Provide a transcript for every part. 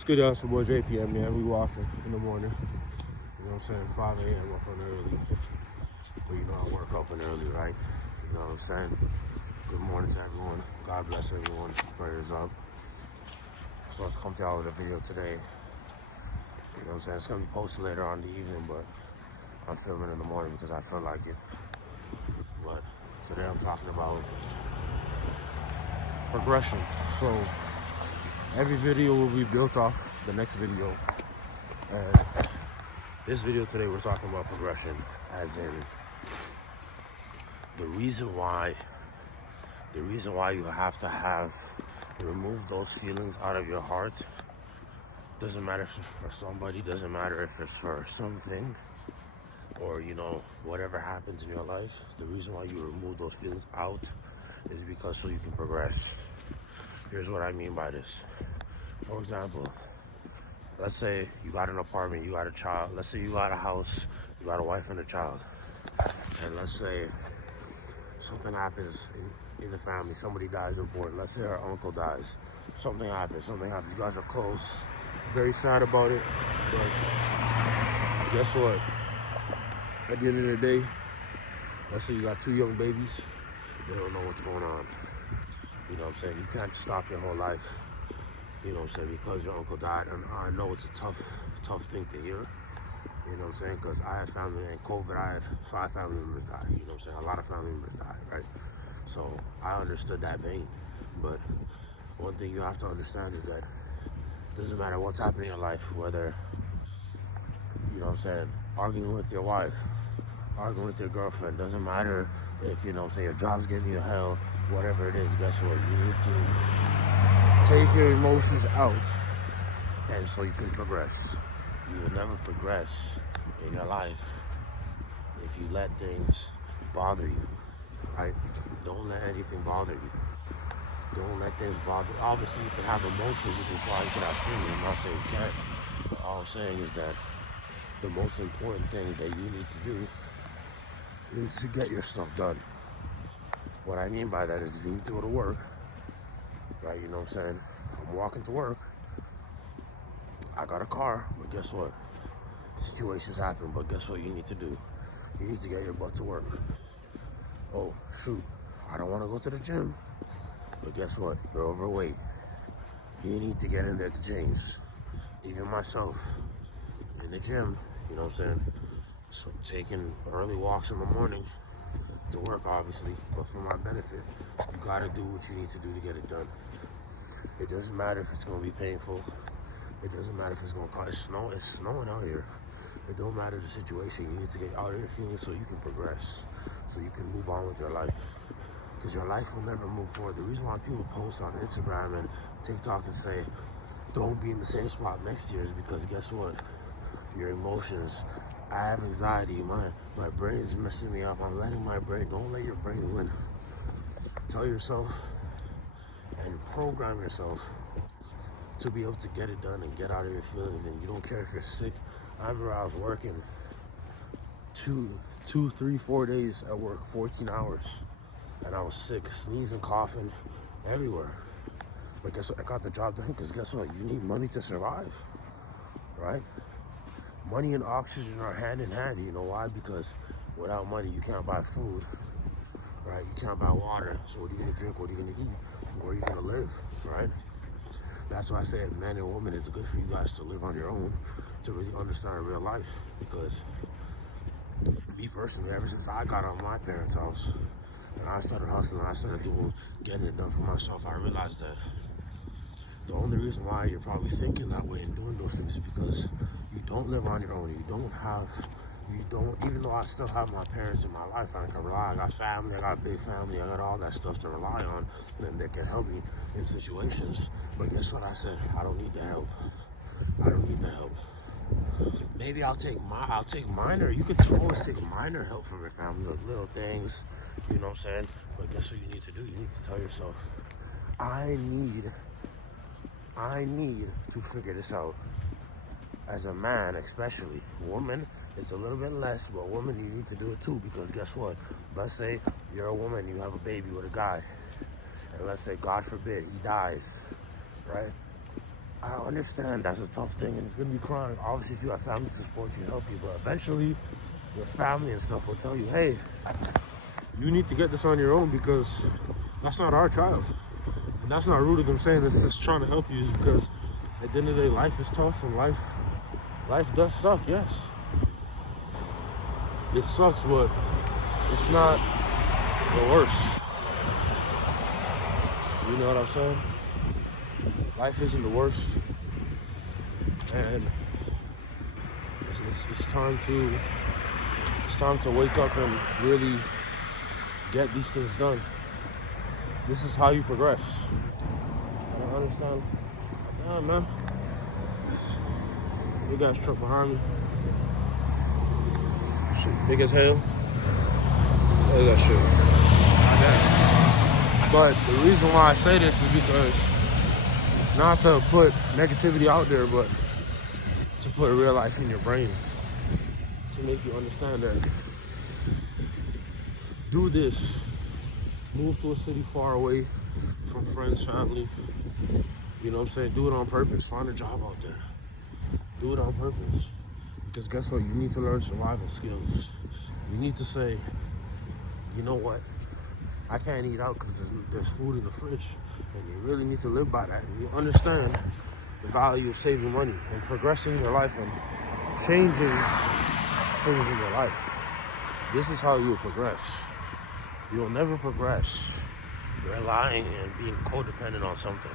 It's good, y'all. It's your boy JPM, man. We walking in the morning. You know what I'm saying? 5 a.m. up and early. But you know I work up and early, right? You know what I'm saying? Good morning to everyone. God bless everyone. Prayers up. So let's come to y'all with a video today. You know what I'm saying? It's gonna be posted later on in the evening, but I'm filming in the morning because I feel like it. But today I'm talking about progression. So every video will be built off the next video. And this video today we're talking about progression, as in the reason why you have to remove those feelings out of your heart. Doesn't matter if it's for somebody, doesn't matter if it's for something, or you know, whatever happens in your life. The reason why you remove those feelings out is because so you can progress. Here's what I mean by this. For example, let's say you got an apartment, you got a child. Let's say you got a house, you got a wife and a child. And let's say something happens in the family, somebody dies important. Let's say our uncle dies. Something happens. You guys are close, very sad about it. But guess what? At the end of the day, let's say you got 2 young babies, they don't know what's going on. You know what I'm saying? You can't stop your whole life, you know what I'm saying, because your uncle died. And I know it's a tough thing to hear, you know what I'm saying, because I had family in COVID, I had 5 family members die, you know what I'm saying, a lot of family members died, right? So I understood that pain. But one thing you have to understand is that it doesn't matter what's happening in your life, whether, you know what I'm saying, arguing with your wife, arguing with your girlfriend, doesn't matter if, you know what I'm saying, your job's giving you hell, whatever it is, guess what? You need to take your emotions out, and so you can progress. You will never progress in your life if you let things bother you, right? Don't let anything bother you. Don't let things bother you. Obviously, you can have emotions, you can cry, you can have feelings. I'm not saying you can't, but all I'm saying is that the most important thing that you need to do is to get your stuff done. What I mean by that is you need to go to work, right? You know what I'm saying? I'm walking to work. I got a car, but guess what? Situations happen, but guess what you need to do? You need to get your butt to work. Oh, shoot, I don't want to go to the gym, but guess what? You're overweight. You need to get in there to change. Even myself, in the gym, you know what I'm saying? So taking early walks in the morning to work, obviously, but for my benefit, you gotta do what you need to do to get it done. It doesn't matter if it's gonna be painful. It doesn't matter if it's gonna cost. It's snowing out here. It don't matter the situation. You need to get out of your feelings so you can progress, so you can move on with your life. Because your life will never move forward. The reason why people post on Instagram and TikTok and say, don't be in the same spot next year, is because guess what? Your emotions. I have anxiety. My brain is messing me up. I'm letting my brain. Don't let your brain win. Tell yourself and program yourself to be able to get it done and get out of your feelings. And you don't care if you're sick. I remember I was working 2, 3, 4 days at work, 14 hours. And I was sick, sneezing, coughing, everywhere. But guess what? I got the job done because guess what? You need money to survive, right? Money and oxygen are hand in hand. You know why? Because without money, you can't buy food, right? You can't buy water. So what are you gonna drink? What are you gonna eat? Where are you gonna live, right? That's why I say, man and woman, it's good for you guys to live on your own, to really understand real life. Because me personally, ever since I got out of my parents' house and I started hustling, I started getting it done for myself, I realized that the only reason why you're probably thinking that way and doing those things is because you don't live on your own. Even though I still have my parents in my life, I can rely. I got family, I got a big family, I got all that stuff to rely on, and that can help me in situations. But guess what I said? I don't need the help. I don't need the help. Maybe I'll take minor. You could always take minor help from your family, those little things, you know what I'm saying? But guess what you need to do? You need to tell yourself, I need to figure this out. As a man, especially. Woman, it's a little bit less, but woman, you need to do it too, because guess what? Let's say you're a woman, you have a baby with a guy, and let's say, God forbid, he dies, right? I understand that's a tough thing and it's gonna be crying. Obviously, if you have family to support you and help you, but eventually your family and stuff will tell you, hey, you need to get this on your own because that's not our child. And that's not rude of them saying it's just trying to help you, because at the end of the day, life is tough and life does suck, yes. It sucks, but it's not the worst. You know what I'm saying? Life isn't the worst. And it's time to wake up and really get these things done. This is how you progress. I don't understand. Yeah, man. Big ass truck behind me. Shit, big as hell. Look at that shit. But the reason why I say this is because, not to put negativity out there, but to put real life in your brain. To make you understand that do this. Move to a city far away from friends, family. You know what I'm saying? Do it on purpose. Find a job out there. Do it on purpose. Because guess what? You need to learn survival skills. You need to say, you know what? I can't eat out because there's food in the fridge. And you really need to live by that. And you understand the value of saving money and progressing your life and changing things in your life. This is how you will progress. You'll never progress relying and being codependent on something.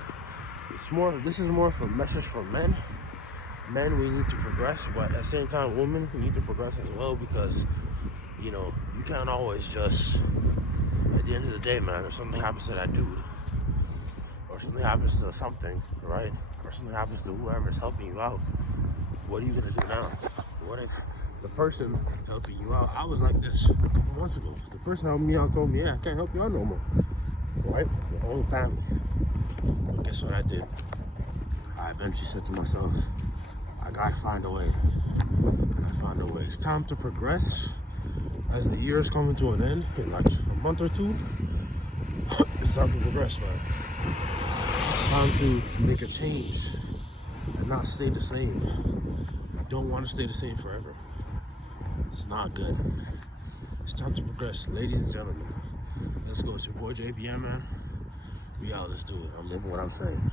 This is more for message for men. Men, we need to progress, but at the same time, women, we need to progress as well, because, you know, you can't always just, at the end of the day, man, if something happens to that dude, or something happens to something, right? Or something happens to whoever's helping you out, what are you gonna do now? What if the person helping you out, I was like this a couple months ago. The person helping me out told me, yeah, I can't help you out no more. Right? Your own family. But guess what I did? I eventually said to myself, I gotta find a way. And I found a way. It's time to progress. As the year is coming to an end, in like a month or two, it's time to progress, man. Time to make a change and not stay the same. You don't want to stay the same forever. It's not good. It's time to progress, ladies and gentlemen. Let's go. It's your boy JVM, man. We out. Let's do it. I'm living what I'm saying.